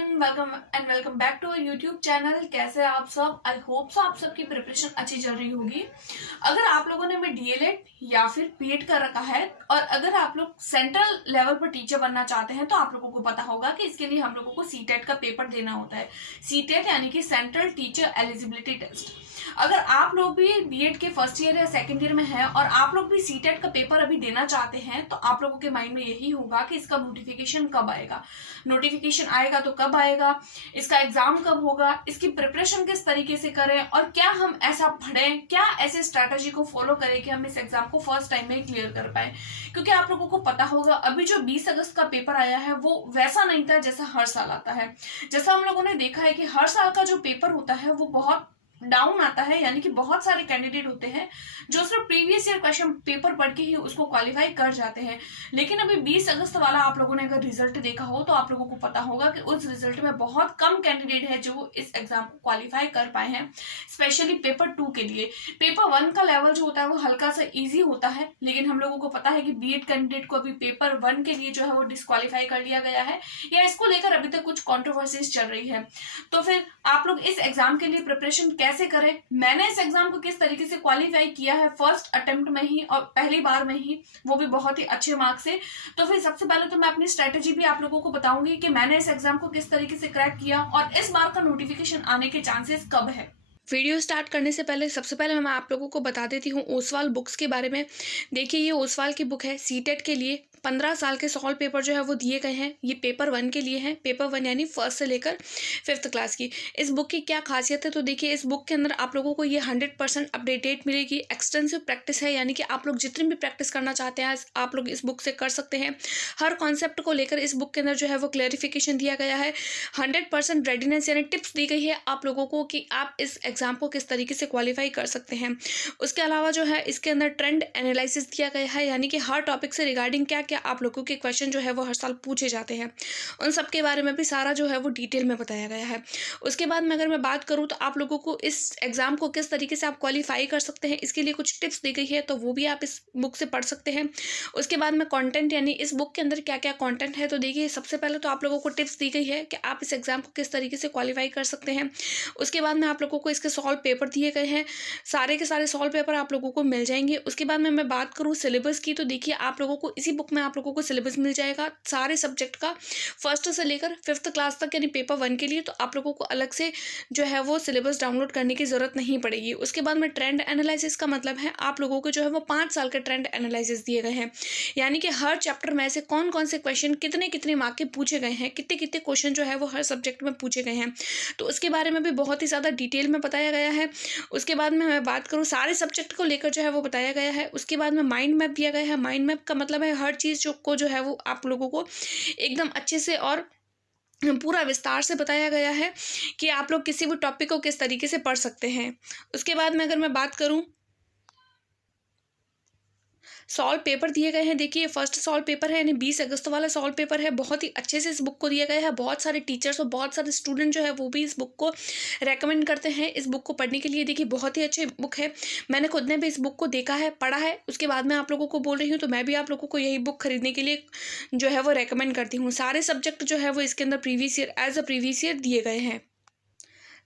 Everyone, welcome back to our YouTube channel. कैसे हैं आप सब? आई होप सो आप सबकी प्रिपरेशन अच्छी चल रही होगी। अगर आप लोगों ने भी डीएलएड या फिर बीएड कर रखा है और अगर आप लोग सेंट्रल लेवल पर टीचर बनना चाहते हैं तो आप लोगों को पता होगा कि इसके लिए हम लोगों को सीटेट का पेपर देना होता है। सीटेट यानी कि सेंट्रल टीचर एलिजिबिलिटी टेस्ट। अगर आप लोग भी बीएड के फर्स्ट ईयर या सेकंड ईयर में हैं और आप लोग भी सीटेट का पेपर अभी देना चाहते हैं तो आप लोगों के माइंड में यही होगा कि इसका नोटिफिकेशन कब आएगा, नोटिफिकेशन आएगा तो कब आएगा, इसका एग्जाम कब होगा, इसकी प्रिपरेशन किस तरीके से करें और क्या हम ऐसा पढ़ें, क्या ऐसे स्ट्रैटेजी को फॉलो करें कि हम इस एग्जाम को फर्स्ट टाइम में क्लियर कर पाए। क्योंकि आप लोगों को पता होगा अभी जो 20 अगस्त का पेपर आया है वो वैसा नहीं था जैसा हर साल आता है। जैसा हम लोगों ने देखा है कि हर साल का जो पेपर होता है वो बहुत डाउन आता है, यानी कि बहुत सारे कैंडिडेट होते हैं जो सिर्फ प्रीवियस ईयर क्वेश्चन पेपर पढ़ के ही उसको क्वालिफाई कर जाते हैं। लेकिन अभी 20 अगस्त वाला आप लोगों ने अगर रिजल्ट देखा हो तो आप लोगों को पता होगा कि उस रिजल्ट में बहुत कम कैंडिडेट है जो इस एग्जाम को क्वालिफाई कर पाए हैं। स्पेशली पेपर 2 के लिए पेपर 1 का लेवल जो होता है वो हल्का सा ईजी होता है, लेकिन हम लोगों को पता है कि बीएड कैंडिडेट को अभी पेपर 1 के लिए जो है वो डिस्क्वालीफाई कर लिया गया है या इसको लेकर अभी तक कुछ कॉन्ट्रोवर्सीज चल रही है। तो फिर आप लोग इस एग्जाम के लिए प्रिपरेशन कैसे करें? मैंने इस एग्जाम को किस तरीके से क्वालिफाई किया है फर्स्ट अटेम्प्ट में ही और पहली बार में ही, वो भी बहुत ही अच्छे मार्क्स से। तो फिर सबसे पहले तो मैं अपनी स्ट्रेटेजी भी आप लोगों को बताऊंगी कि मैंने इस एग्जाम को किस तरीके से क्रैक किया और इस बार का नोटिफिकेशन आने के चांसेस कब है। वीडियो स्टार्ट करने से पहले सबसे पहले मैं आप लोगों को बता देती हूँ ओसवाल बुक्स के बारे में। देखिए ये ओसवाल की बुक है। सीटेट के लिए 15 साल के सॉल्व पेपर जो है वो दिए गए हैं। ये पेपर 1 के लिए हैं। पेपर 1 यानी फर्स्ट से लेकर 5th क्लास की। इस बुक की क्या खासियत है? तो देखिए इस बुक के अंदर आप लोगों को ये 100% अपडेटेड मिलेगी। एक्सटेंसिव प्रैक्टिस है, यानी कि आप लोग जितनी भी प्रैक्टिस करना चाहते हैं आप लोग इस बुक से कर सकते हैं। हर कॉन्सेप्ट को लेकर इस बुक के अंदर जो है वो क्लैरिफिकेशन दिया गया है। 100% रेडीनेस यानी टिप्स दी गई है आप लोगों को कि आप इस एग्जाम को किस तरीके से क्वालिफाई कर सकते हैं। उसके अलावा जो है इसके अंदर ट्रेंड एनालिसिस दिया गया है, यानी कि हर टॉपिक से रिगार्डिंग क्या क्या आप लोगों के क्वेश्चन जो है वो हर साल पूछे जाते हैं, उन सब के बारे में भी सारा जो है वो डिटेल में बताया गया है। उसके बाद में अगर मैं बात करूँ तो आप लोगों को इस एग्जाम को किस तरीके से आप क्वालिफाई कर सकते हैं इसके लिए कुछ टिप्स दी गई है, तो वो भी आप इस बुक से पढ़ सकते हैं। उसके बाद में कंटेंट, यानी इस बुक के अंदर क्या क्या कंटेंट है, तो देखिए सबसे पहले तो आप लोगों को टिप्स दी गई है कि आप इस एग्जाम को किस तरीके से क्वालिफाई कर सकते हैं। उसके बाद में आप लोगों को इसके सॉल्व पेपर दिए गए हैं, सारे के सारे सॉल्व पेपर आप लोगों को मिल जाएंगे। उसके बाद में मैं बात करूँ सिलेबस की, तो देखिए आप लोगों को इसी बुक में आप लोगों को सिलेबस मिल जाएगा सारे सब्जेक्ट का, फर्स्ट से लेकर 5th क्लास तक, यानी पेपर 1 के लिए। तो आप लोगों को अलग से जो है वो सिलेबस डाउनलोड करने की जरूरत नहीं पड़ेगी। उसके बाद में ट्रेंड एनालिसिस का मतलब है आप लोगों को जो है वो 5 साल के ट्रेंड एनालिसिस दिए गए हैं, यानी कि हर चैप्टर में से कौन कौन से क्वेश्चन कितने कितने मार्क के पूछे गए हैं, कितने कितने क्वेश्चन जो है वो हर सब्जेक्ट में पूछे गए हैं, तो उसके बारे में भी बहुत ही ज़्यादा डिटेल में बताया गया है। उसके बाद में मैं बात करूँ सारे सब्जेक्ट को लेकर जो है वो बताया गया है। उसके बाद में माइंड मैप दिया गया है। माइंड मैप का मतलब है हर चीज़ जो है वो आप लोगों को एकदम अच्छे से और पूरा विस्तार से बताया गया है कि आप लोग किसी भी टॉपिक को किस तरीके से पढ़ सकते हैं। उसके बाद में अगर मैं बात करूं सॉल्व पेपर दिए गए हैं, देखिए फर्स्ट सॉल्व पेपर है यानी 20 अगस्त वाला सॉल्व पेपर है। बहुत ही अच्छे से इस बुक को दिया गया है। बहुत सारे टीचर्स और बहुत सारे स्टूडेंट जो है वो भी इस बुक को रेकमेंड करते हैं इस बुक को पढ़ने के लिए। देखिए बहुत ही अच्छी बुक है, मैंने खुद ने भी इस बुक को देखा है, पढ़ा है। उसके बाद मैं आप लोगों को बोल रही हूँ, तो मैं भी आप लोगों को यही बुक खरीदने के लिए जो है वो रेकमेंड करती हूँ। सारे सब्जेक्ट जो है वो इसके अंदर previous year as a previous year दिए गए हैं।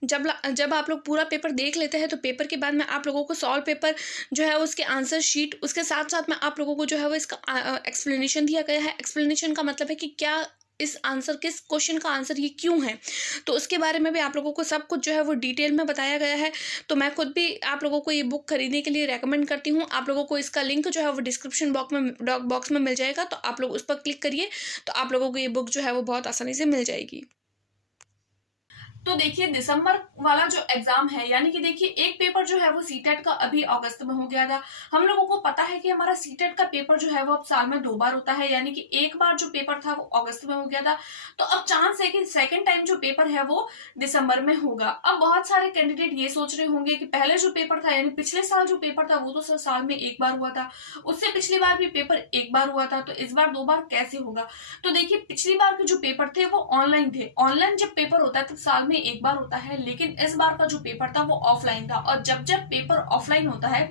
जब आप लोग पूरा पेपर देख लेते हैं तो पेपर के बाद में आप लोगों को सॉल्व पेपर जो है उसके आंसर शीट, उसके साथ साथ में आप लोगों को जो है वो इसका एक्सप्लेनेशन दिया गया है। एक्सप्लेनेशन का मतलब है कि क्या इस आंसर, किस क्वेश्चन का आंसर ये क्यों है, तो उसके बारे में भी आप लोगों को सब कुछ जो है वो डिटेल में बताया गया है। तो मैं खुद भी आप लोगों को ये बुक खरीदने के लिए रेकमेंड करती हूँ। आप लोगों को इसका लिंक जो है वो डिस्क्रिप्शन बॉक्स में मिल जाएगा, तो आप लोग उस पर क्लिक करिए तो आप लोगों को ये बुक जो है वो बहुत आसानी से मिल जाएगी। तो देखिए दिसंबर वाला जो एग्जाम है, यानी कि देखिए एक पेपर जो है वो सीटेट का अभी अगस्त में हो गया था। हम लोगों को पता है कि हमारा सीटेट का पेपर जो है वो अब साल में 2 बार होता है, यानी कि एक बार जो पेपर था वो अगस्त में हो गया था, तो अब चांस है कि सेकंड टाइम जो पेपर है वो दिसंबर में होगा। अब बहुत सारे कैंडिडेट ये सोच रहे होंगे कि पहले जो पेपर था यानी पिछले साल जो पेपर था वो तो साल में एक बार हुआ था, उससे पिछली बार भी पेपर एक बार हुआ था, तो इस बार 2 बार कैसे होगा? तो देखिए पिछली बार के जो पेपर थे वो ऑनलाइन थे। ऑनलाइन जब पेपर होता है तो साल में में एक बार होता है, लेकिन इस बार का जो पेपर था वो ऑफलाइन था, और जब जब पेपर ऑफलाइन होता है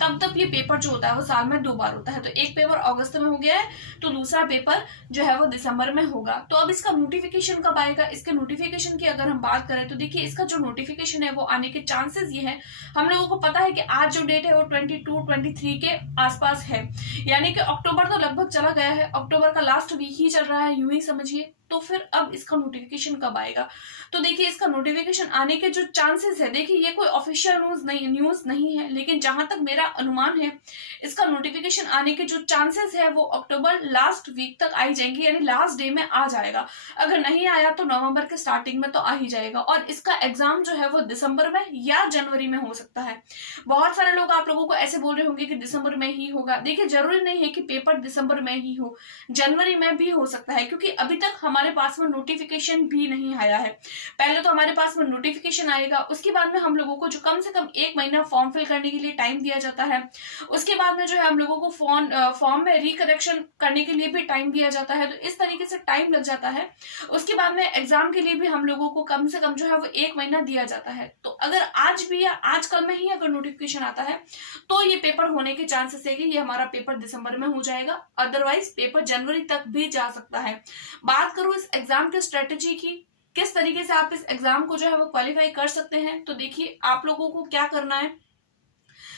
तब तब ये पेपर जो होता है वो साल में 2 बार होता है। तो एक पेपर अगस्त में हो गया है, तो दूसरा पेपर जो है वो दिसंबर में होगा। तो अब इसका नोटिफिकेशन कब आएगा? इसके नोटिफिकेशन की अगर हम बात करें तो देखिए, इसका जो नोटिफिकेशन है वो आने के चांसेस ये है, हम लोगों को पता है कि आज जो डेट है वो 22-23 के आसपास है, यानी कि अक्टूबर तो लगभग चला गया है, अक्टूबर का लास्ट वीक ही चल रहा है, यूं ही समझिए। तो फिर अब इसका नोटिफिकेशन कब आएगा? तो देखिए, इसका नोटिफिकेशन आने के जो चांसेस है, देखिए ये कोई ऑफिशियल न्यूज नहीं है, लेकिन जहां तक मेरा अनुमान है, इसका नोटिफिकेशन आने के जो चांसेस है वो अक्टूबर लास्ट वीक तक आई जाएंगे, यानी लास्ट डे में आ जाएगा। अगर नहीं आया तो नवंबर के स्टार्टिंग में तो आ ही जाएगा, और इसका एग्जाम जो है वो दिसंबर में या जनवरी में हो सकता है। बहुत सारे लोग आप लोगों को ऐसे बोल रहे होंगे कि दिसंबर में ही होगा। देखिए, जरूरी नहीं है कि पेपर दिसंबर में ही हो, जनवरी में भी हो सकता है, क्योंकि अभी तक हमारे पास में नोटिफिकेशन भी नहीं आया है। पहले तो हमारे पास में नोटिफिकेशन आएगा, उसके बाद में हम लोगों को जो कम से कम 1 महीना फॉर्म फिल करने के लिए टाइम दिया जाता है, उसके बाद में जो है हम लोगों को फॉर्म में रिकरेक्शन करने के लिए भी टाइम दिया जाता है। तो इस तरीके से टाइम लग जाता है। उसके बाद में एग्जाम के लिए भी हम लोगों को कम से कम जो है वो 1 महीना दिया जाता है। तो अगर आज भी या आजकल में ही अगर नोटिफिकेशन आता है तो ये पेपर होने के चांसेस है कि ये हमारा पेपर दिसंबर में हो जाएगा, अदरवाइज पेपर जनवरी तक भी जा सकता है। बात करूं इस एग्जाम की स्ट्रेटेजी की, किस तरीके से आप इस एग्जाम को जो है वो क्वालिफाई कर सकते हैं, तो देखिए आप लोगों को क्या करना है।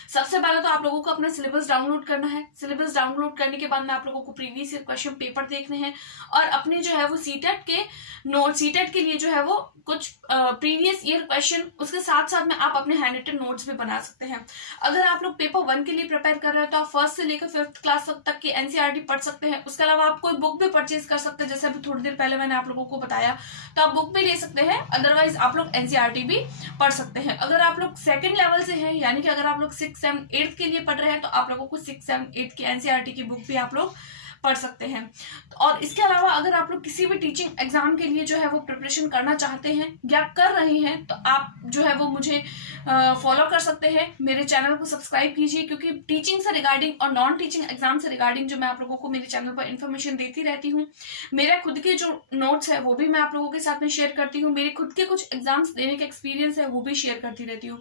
सबसे पहले तो आप लोगों को अपना सिलेबस डाउनलोड करना है। सिलेबस डाउनलोड करने के बाद में आप लोगों को प्रीवियस ईयर क्वेश्चन पेपर देखने हैं, और अपने जो है वो सीटेट के लिए जो है वो कुछ प्रीवियस ईयर क्वेश्चन, उसके साथ साथ में आप अपने हैंड रिटन नोट्स भी बना सकते हैं। अगर आप लोग पेपर 1 के लिए प्रिपेयर कर रहे हैं तो आप 1st से लेकर 5th क्लास तक की एनसीईआरटी पढ़ सकते हैं। उसके अलावा आप कोई बुक भी परचेज कर सकते हैं, जैसे अभी थोड़ी देर पहले मैंने आप लोगों को बताया, तो आप बुक भी ले सकते हैं, अदरवाइज आप लोग एनसीईआरटी भी पढ़ सकते हैं। अगर आप लोग 2nd लेवल से हैं, यानी कि अगर आप लोग 6th 7th 8th के लिए पढ़ रहे हैं, तो आप लोगों को 6th 7th 8th की एनसीईआरटी की बुक भी आप लोग पढ़ सकते हैं। और इसके अलावा अगर आप लोग किसी भी टीचिंग एग्जाम के लिए जो है वो प्रिपरेशन करना चाहते हैं या कर रहे हैं, तो आप जो है वो मुझे फॉलो कर सकते हैं, मेरे चैनल को सब्सक्राइब कीजिए, क्योंकि टीचिंग से रिगार्डिंग और नॉन टीचिंग एग्जाम से रिगार्डिंग जो मैं आप लोगों को मेरे चैनल पर इन्फॉर्मेशन देती रहती हूँ। मेरे खुद के जो नोट्स है वो भी मैं आप लोगों के साथ में शेयर करती हूँ, मेरे खुद के कुछ एग्जाम्स देने का एक्सपीरियंस है वो भी शेयर करती रहती हूँ।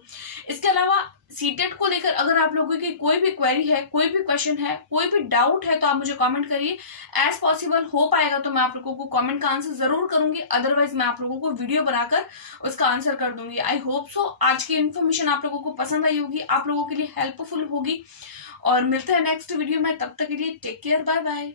इसके अलावा सीटेट को लेकर अगर आप लोगों की कोई भी क्वेरी है, कोई भी क्वेश्चन है, कोई भी डाउट है, तो आप मुझे कमेंट करिए। एज पॉसिबल हो पाएगा तो मैं आप लोगों को कमेंट का आंसर जरूर करूंगी, अदरवाइज मैं आप लोगों को वीडियो बनाकर उसका आंसर कर दूंगी। आई होप सो आज की इन्फॉर्मेशन आप लोगों को पसंद आई होगी, आप लोगों के लिए हेल्पफुल होगी, और मिलते हैं नेक्स्ट वीडियो में। तब तक के लिए टेक केयर, बाय बाय।